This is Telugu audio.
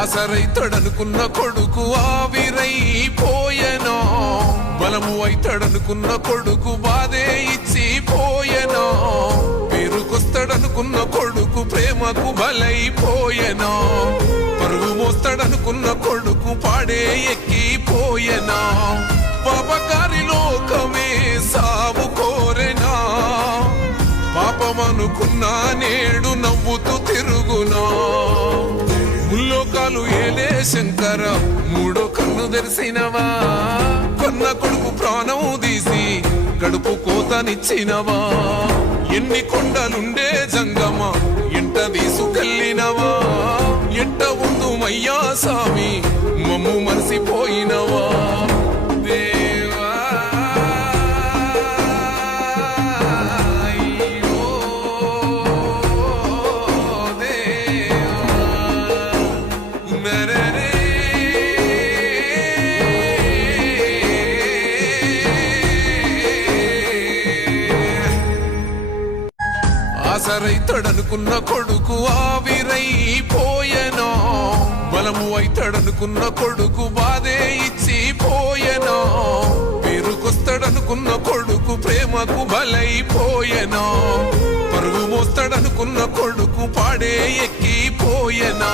ఆసరైతడనుకున్న కొడుకు ఆవిరైపోయెనో, బలము అయితడనుకున్న కొడుకు బాధే ఇచ్చిపోయెనో, పేరుకొస్తాడనుకున్న కొడుకు ప్రేమకు బలైపోయెనో, పరుగు మోస్తాడనుకున్న కొడుకు పాడే ఎక్కిపోయెనా, పాపకారి లోకమే సాగు కోరెనా, పాపమనుకున్నా నేడు నవ్వుతూ తిరుగునా, ముల్లోకాలు ఏలే శంకర మూడో కన్ను తెరిసినవా, కన్న కొడుకు ప్రాణం తీసి కడుపు కోతనిచ్చినవా, ఎన్ని కొండలుండే జంగమ ఎంట తీసుకెళ్ళినవా, ఎంట ఉందు మయ్యా సామి మమ్ము మరిసిపోయినవా, దేవా ఆసరైతడనుకున్న కొడుకు ఆవిరైపోయెనో, బలము అయితడనుకున్న కొడుకు బాధే ఇచ్చిపోయెనో, పేరుకొస్తాడనుకున్న కొడుకు ప్రేమకు బలైపోయెనో, పరుగు మోస్తాడనుకున్న కొడుకు పాడే ఎక్కిపోయెనా.